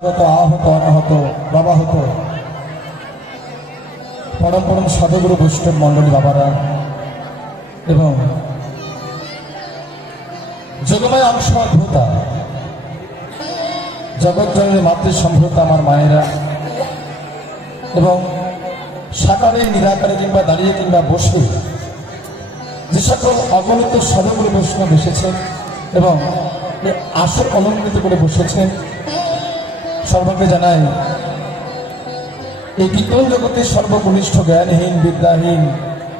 आहत अनाहत प्रवाहत परम परम साधुगुरु वैष्णव मंडली बाबारा एवं जगमय अंश अद्भुता जगत जननी मातृ सम्भूता आमार मायेरा एवं साकारे निराकारे किंबा दाड़िये किंबा बसे जे सकल अगणित साधुगुरु वैष्णव एसेछेन एवं आसन अलंकृत करे बसेछेन सर्वके जानाई कीर्तन जगते सर्वकनिष्ठ ज्ञानहीन विद्याहीन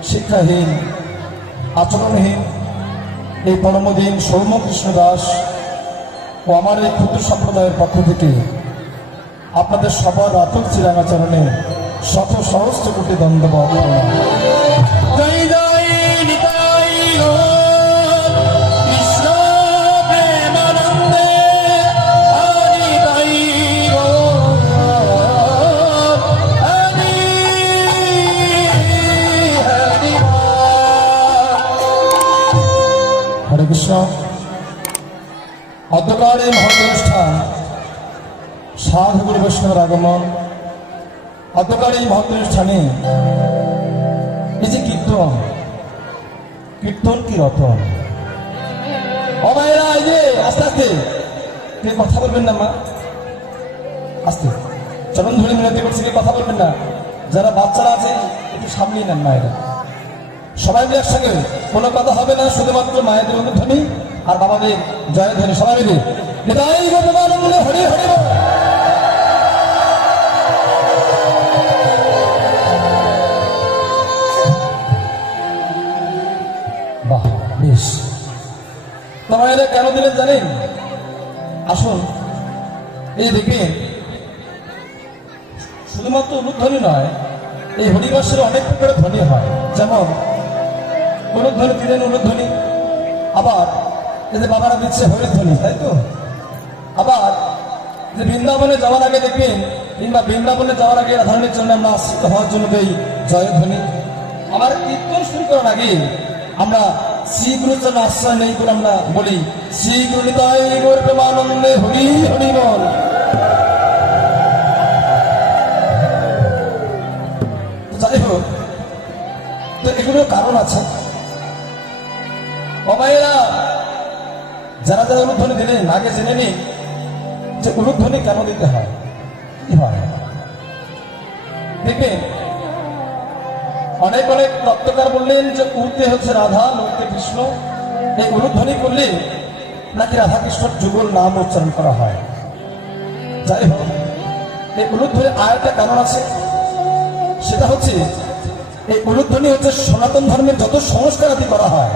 शिक्षाहीन आचरणहीन ये परमदीन सौम्यकृष्ण दास और आमार ये क्षुद्र सम्प्रदायर पक्ष थेके आपनादेर सबार आतुर चिरांगा चरणे शत सहस्र कोटी दंडवत प्रणाम। हरे कृष्ण। अंधकार महदनुष्ठान साधुगुरु वैष्णव आगमन अंधकार महदनुष्ठाने कीर्तन कीर्तन की रतन अमायरा आस्ते आस्ते कथा बोलें ना मा आस्ते चरण धरे मिनती करছি कथा बोलें ना जरा बाच्चारा আছে একটু সামনেই নেন মায়েরা সবাই মিলে একসঙ্গে কোনো কথা হবে না শুধুমাত্র মায়েদের অনুধ্বনি আর বাবাদের জয়ধ্বনি সবাই মিলে নিতাই গৌরবানন্দ হরি হরি বল। বাহ বেশ তো মায়েরা কেন দিলেন জানেন আসুন এই দেখেন শুধুমাত্র অনুধ্বনি নয় এই হরিবাসের অনেক প্রকার ধ্বনি হয় যেমন অনুধ্বনি দিলেন অনুধ্বনি আবার এই যে বাবারা দিচ্ছে হরিধ্বনি তাই তো আবার যে বৃন্দাবনে যাওয়ার আগে দেখবেন কিংবা বৃন্দাবনে যাওয়ার আগে রাধারণীর জন্য আমরা আশ্রিত হওয়ার জন্য এই জয়ধ্বনি আবার কীর্তন শুরু করার আগে আমরা শ্রী গুরুর জন্য আশ্রয় নেই করে আমরা বলি শ্রী গুরু নিতাই গৌর প্রেমানন্দে হরি হরি বল। যাই হোক তো এগুলোর কারণ আছে অমায়েরা যারা যারা উলুধ্বনি দিলেন আগে জেনে নিন যে উলুধ্বনি কেন দিতে হয় কি হয় দেখবেন অনেক অনেক তত্ত্বকার বললেন যে উড়তে হচ্ছে রাধা নড়তে কৃষ্ণ এই উলুধ্বনি করলে নাকি রাধা কৃষ্ণর যুগল নাম উচ্চারণ করা হয়। যাই হোক এই উলুধ্বনির আরেকটা কারণ আছে সেটা হচ্ছে এই উলুধ্বনি হচ্ছে সনাতন ধর্মের যত সংস্কার আদি করা হয়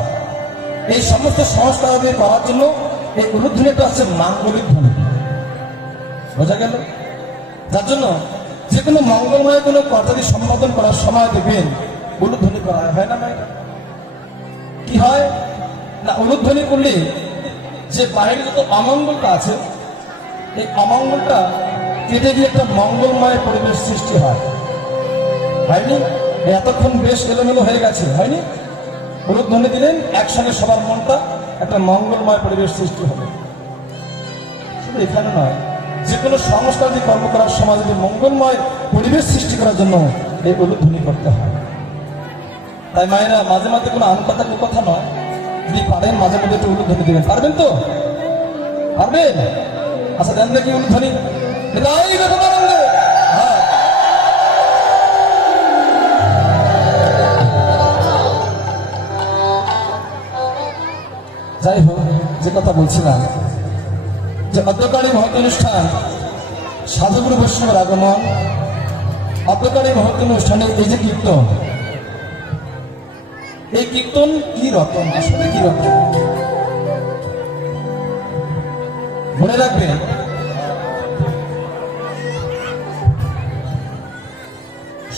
এই সমস্ত সংস্কার আদি করার জন্য এই উলুধ্বনিটা হচ্ছে মাঙ্গলিক ধ্বনি বোঝা গেল যার জন্য যে কোনো মঙ্গলময় কোনো কর্তাদি সম্পাদন করার সময় দেখবেন উলুধ্বনি করা হয় না মায়েরা কি হয় না উলুধ্বনি করলে যে বাইরে যত অমঙ্গলটা আছে এই অমঙ্গলটা কেটে গিয়ে একটা মঙ্গলময় পরিবেশ সৃষ্টি হয় হয়নি এতক্ষণ বেশ এলোমেলো হয়ে গেছে হয়নি উলুধ্বনি দিলেন একসঙ্গে সবার মনটা একটা মঙ্গলময় পরিবেশ সৃষ্টি হবে শুধু এখানে নয় যে কোনো সংস্কার কর্ম করার সময় যদি মঙ্গলময় পরিবেশ সৃষ্টি করার জন্য এই উলুধ্বনি করতে হয় তাই মায়েরা মাঝে মাঝে কোনো আনকথা কথা নয় যদি পারেন মাঝে মধ্যে একটু উলুধ্বনি দিবেন পারবেন তো পারবেন আচ্ছা দেন দেখি উলুধ্বনি যাই হোক যে কথা বলছিলাম যে অদ্যকারী মহৎ অনুষ্ঠান সাধুগুরু বৈষ্ণবের আগমন অদ্যকারী মহৎ অনুষ্ঠানের এই যে কীর্তন এই কীর্তন কি রতন আসলে কি রতন মনে রাখবেন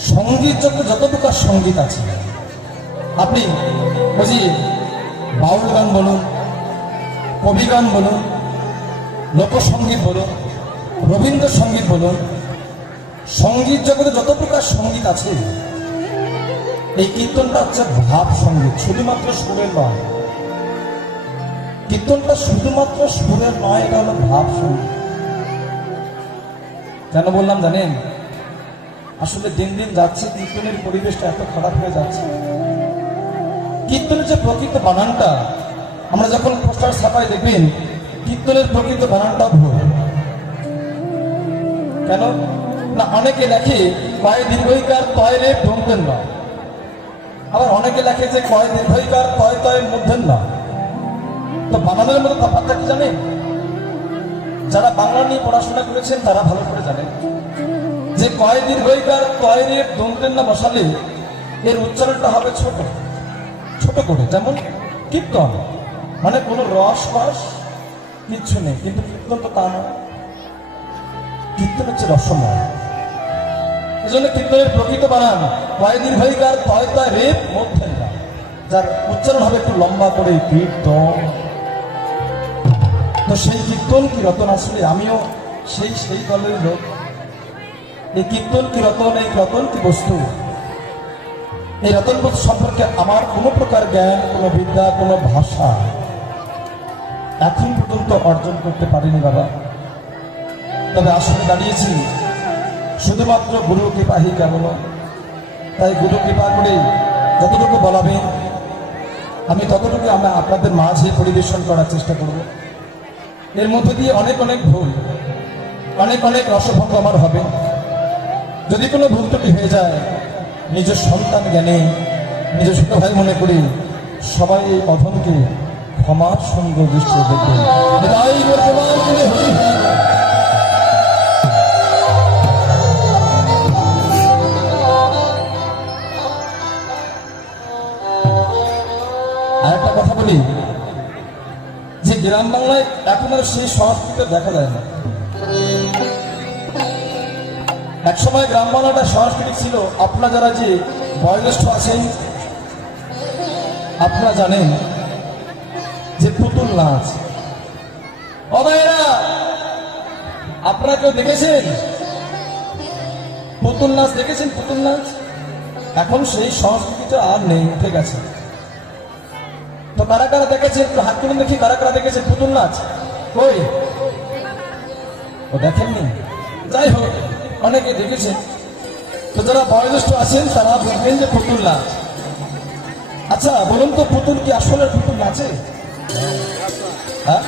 সঙ্গীত যত প্রকার সঙ্গীত আছে আপনি বুঝি বাউল গান বলুন কবি গান বলুন লোকসঙ্গীত বলুন রবীন্দ্রসঙ্গীত বলুন সঙ্গীত জগতে যত প্রকার সঙ্গীত আছে এই কীর্তনটা হচ্ছে ভাব সঙ্গীত শুধুমাত্র সুরের নয় কীর্তনটা শুধুমাত্র সুরের নয়, এটা হলো ভাব সঙ্গীত। কেন বললাম জানেন? আসলে দিন দিন যাচ্ছে কীর্তনের পরিবেশটা এত খারাপ হয়ে যাচ্ছে। কীর্তনের যে প্রকৃত বানানটা, আমরা যখন পোস্টার ছাপাই দেখবেন কীর্তনের প্রকৃত বানানটা ভুল। কেন না? অনেকে লেখে কয় দীর্ঘইকার তয় রে দন্তের না, আবার অনেকে লেখে যে কয় দীর্ঘইকার তয় তয়ের মধ্যের না। তো বানানের মধ্যে তফাৎটা কি জানেন? যারা বাংলা নিয়ে পড়াশোনা করেছেন তারা ভালো করে জানেন যে কয় দীর্ঘইকার তয় রে দন্তের না বসালে এর উচ্চারণটা হবে ছোট ছোট করে, যেমন কীর্তন মানে কোনো রস ফস কিচ্ছু নেই, কিন্তু কীর্তন তো তা নয়। কীর্তন হচ্ছে রসময়। এই জন্য কীর্তনের প্রকৃত বানান কয় দীর্ঘইকার তয় তয় রে মধ্যে না, যার উচ্চারণ হবে একটু লম্বা করে কীর্তন। তো সেই কীর্তন কি রতন? আসলে আমিও সেই দলের লোক। এই কীর্তন কি রতন, এই রতন কি বস্তু, এই রতন বস্তু সম্পর্কে আমার কোনো প্রকার জ্ঞান, কোনো বিদ্যা, কোনো ভাষা এখন পর্যন্ত অর্জন করতে পারিনি বাবা। তবে আসলে দাঁড়িয়েছি শুধুমাত্র গুরু কৃপাহি কেবল। তাই গুরু কৃপা করে যতটুকু বলাবেন আমি ততটুকু আমরা আপনাদের মাঝে পরিবেশন করার চেষ্টা করব। এর মধ্যে দিয়ে অনেক অনেক ভুল, অনেক অনেক রসভঙ্গ আমার হবে। যদি কোনো ভুল ত্রুটি হয়ে যায় নিজের সন্তান জ্ঞানে, নিজের ছোট ভাই মনে করি সবাই এই অধমকে ক্ষমার সুন্দর দৃষ্টি দেখবেন। আর একটা কথা বলি যে গ্রাম বাংলায় এখন আর সেই সংস্কৃতি দেখা যায় না। একসময় গ্রাম বাংলাটা সংস্কৃতি ছিল। আপনারা যারা যে বয়োজ্যেষ্ঠ আছেন আপনারা জানেন যে পুতুল নাচ, ও ভাইরা আপনারা কেউ দেখেছেন পুতুল নাচ? দেখেছেন পুতুল নাচ? এখন সেই সংস্কৃতিটা আর নেই, উঠে গেছে। তো কারা কারা দেখেছেন একটু হাত তুলে দেখি, কারা কারা দেখেছেন পুতুল নাচ? কই? ও দেখেননি? যাই হোক, অনেকে দেখেছেন। তো যারা বয়োজ্যেষ্ঠ আছেন তারা দেখবেন যে পুতুল নাচ। আচ্ছা বলুন তো, পুতুল কি আসলে পুতুল নাচে? হ্যাঁ,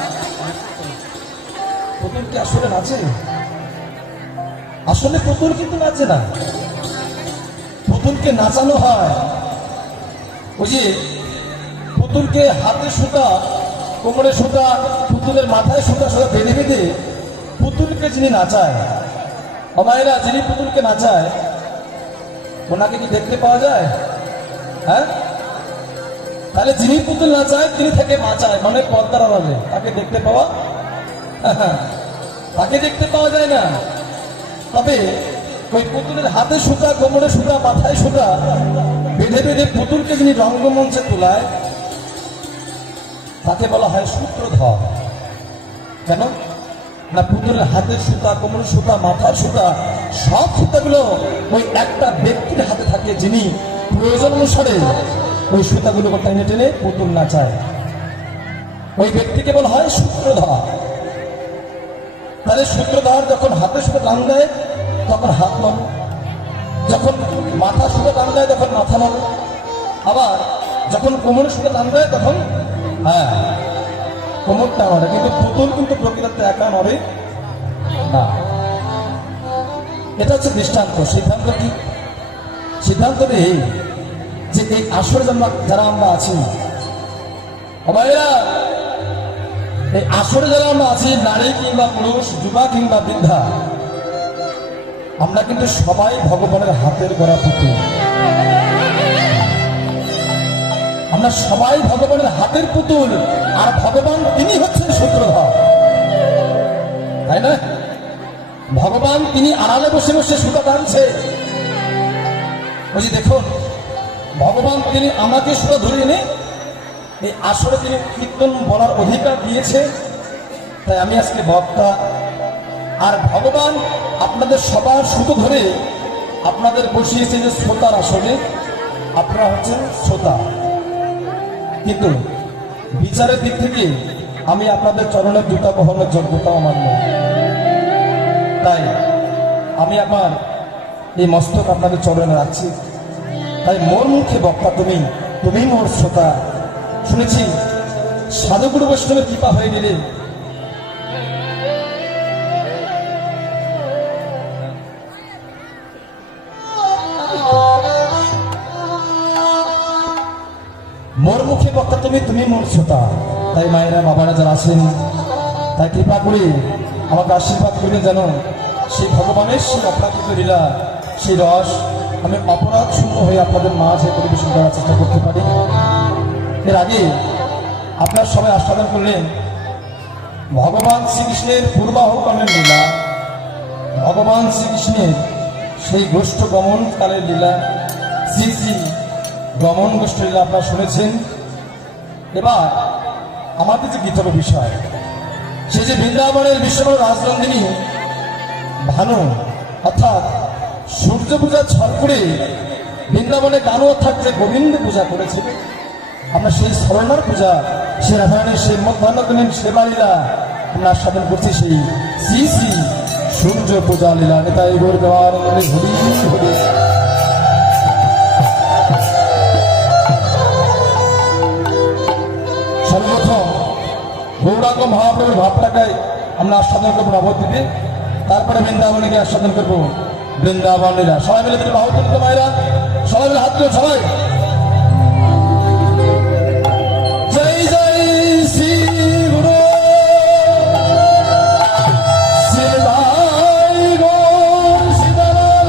পুতুল কি আসলে নাচে? আসলে পুতুল কিন্তু নাচে না। পুতুলকে নাচানো হয় ওই যে পুতুলকে হাতে সুতা, কোমরে সুতা, পুতুলের মাথায় সুতা সুতা বেঁধে বেঁধে পুতুলকে যিনি নাচায়, আমায়েরা যিনি পুতুলকে নাচায় ওনাকে কি দেখতে পাওয়া যায়? হ্যাঁ, তাহলে যিনি পুতুল নাচায় তিনি থেকে বাঁচায়, মানে পর্দার আড়ালে তাকে দেখতে পাওয়া তাকে দেখতে পাওয়া যায় না। তবে ওই পুতুলের হাতে সুতা, কোমরে সুতা, মাথায় সুতা বেঁধে বেঁধে পুতুলকে যিনি রঙ্গমঞ্চে তোলায় তাকে বলা হয় সূত্রধর। কেন না? পুতুলের হাতের সুতা, কোমরের সুতা, মাথার সুতা, সব সুতাগুলো ওই একটা ব্যক্তির হাতে থাকে যিনি প্রয়োজন অনুসারে ওই সুতাগুলোকে টেনে টেনে পুতুল নাচায়। ওই ব্যক্তিকে বলা হয় সূত্রধর। তাহলে সূত্রধর যখন হাতে সুতা টান দেয় তখন হাত নড়ে, যখন মাথা সুতা টান দেয় তখন মাথা নড়ে, আবার যখন কোমরের সুতা টান দেয় তখন হ্যাঁ কোমরটা নড়ে। কিন্তু পুতুল কিন্তু প্রকৃতিতে একা নড়ে না। এটা হচ্ছে দৃষ্টান্ত। সিদ্ধান্ত কি? সিদ্ধান্ত নেই যে এই আসরে যারা আমরা আছি, এই আসরে যারা আমরা আছি, নারী কিংবা পুরুষ, যুবা কিংবা বৃদ্ধা, আমরা কিন্তু সবাই ভগবানের হাতের গড়া পুতুল। আমরা সবাই ভগবানের হাতের পুতুল, আর ভগবান তিনি হচ্ছেন সূত্রধর, তাই না? ভগবান তিনি আড়ালে বসে বসে সুতা টানছে। ওই যে দেখুন, ভগবান তিনি আমাকে সুতা ধরে এনে এই আসরে তিনি কীর্তন বলার অধিকার দিয়েছে। তাই আমি আজকে বক্তা, আর ভগবান আপনাদের সবার সুতো ধরে আপনাদের বসিয়েছে যে শ্রোতার আসনে। আপনারা হচ্ছেন শ্রোতা, কিন্তু বিচারের দিক থেকে আমি আপনাদের চরণের জুতা বহনের যোগ্যতাও আমার নেই। তাই আমি আমার এই মস্তক আপনাদের চরণে রাখছি। তাই মোর মুখে বক্তা তুমি, তুমি মোর শ্রোতা। শুনেছি সাধুগুরু বৈষ্ণবের কৃপা হয়ে গেলে মোর মুখে বক্তা তুমি, তুমি মোর শ্রোতা। তাই মায়েরা বাবারা যারা আছেন, তাই কৃপা করে আমাকে আশীর্বাদ করে যেন সেই ভগবানের সেই অপ্রাকৃত লীলা, সেই রস আমি অপরাধ শূন্য হয়ে আপনাদের মাঝে পরিবেশন করার চেষ্টা করতে পারি। এর আগে আপনার সবাই আস্বাদন করলেন ভগবান শ্রীকৃষ্ণের পূর্বাহকরণের লীলা, ভগবান শ্রীকৃষ্ণের সেই গোষ্ঠ গমনকালের লীলা, শ্রী শ্রী গমন গোষ্ঠ লীলা আপনারা শুনেছেন। এবার আমাদের যে গীতর বিষয়, সে যে বৃন্দাবনের বিশ্ববড় রাজনন্দিনী ভানু অর্থাৎ সূর্য পূজা ছল করে বৃন্দাবনে গান অর্থাৎ যে গোবিন্দ পূজা করেছিল, আমরা সেই স্মরণার পূজা, সে রাধারানীর সেই মধ্যাহ্নকালীন সেবা লীলা আমরা আস্বাদন করছি, সেই শ্রী শ্রী সূর্য পূজা লীলা। নেতাই গৌর দেওয়ার হরি হরি। সর্বপ্রথম গৌরাঙ্গ মহাপ্রভুর ভাবটাকে আমরা আস্বাদন করবো নবদ্বীপে, তারপরে বৃন্দাবনে গিয়ে আস্বাদন করবো বৃন্দাবন লীলা। সবাই মিলে ভাব তুলত মায়েরা, সবাই মিলে হাত তুলে সবাই জয় জয় শ্রী গুরু শ্রীদাই গৌর সীতারাম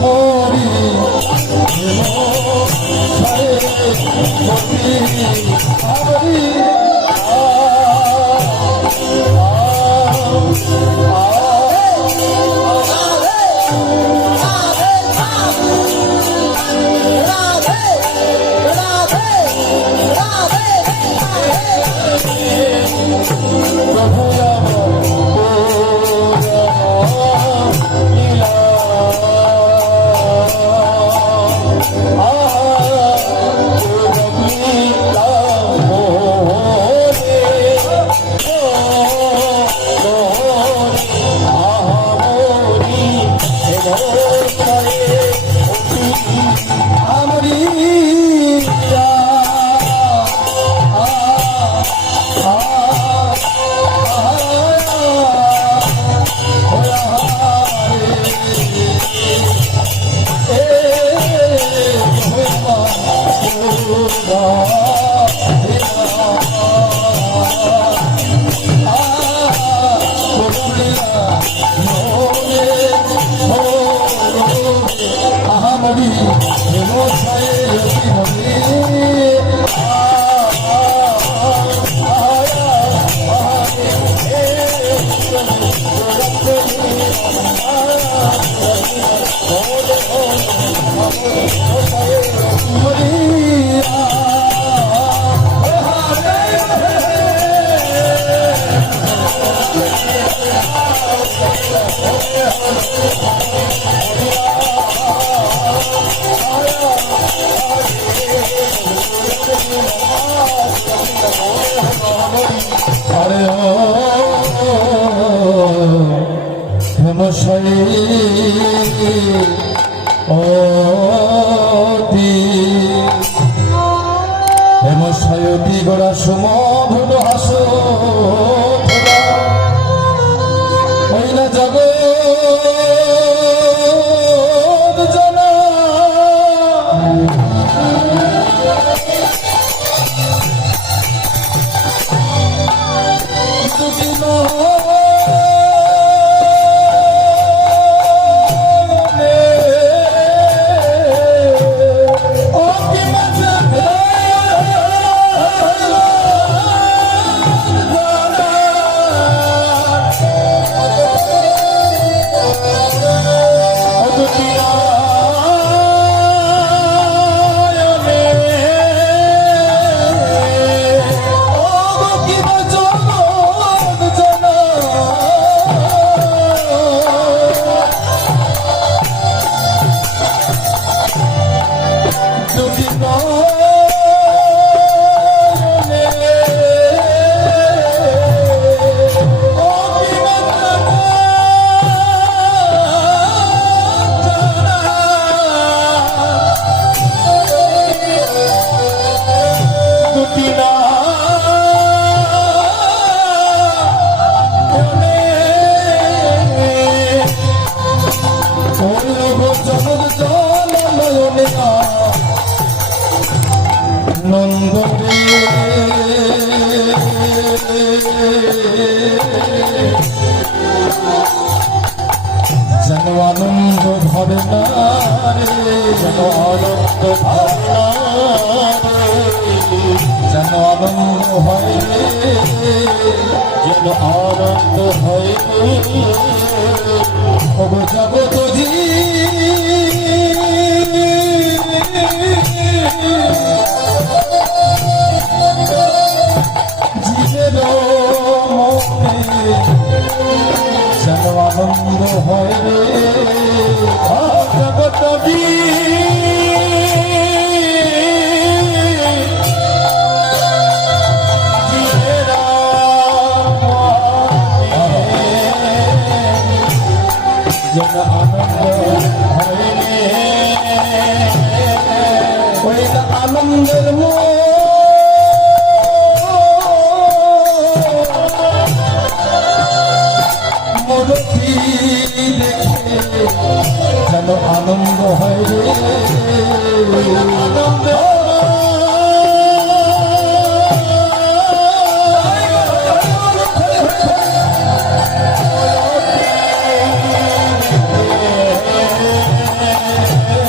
মরি আমরি আরে ও হেমশায়ী হেমশায়তী গোড়া সমভুল হাস ওই না জগৎ জনা যেন আনন্দ ধরে না রে, যেন আনন্দ ধরে না রে, যেন আনন্দ হয় রে, যেন আনন্দ হয় রে, ওগো জগৎ জীবের মনে যেন আনন্দ হয় রে জগৎ যেন আনন্দ হয় রে ওই আনন্দের মূর্তি দেখে যেন আনন্দ হয় রে আনন্দ রে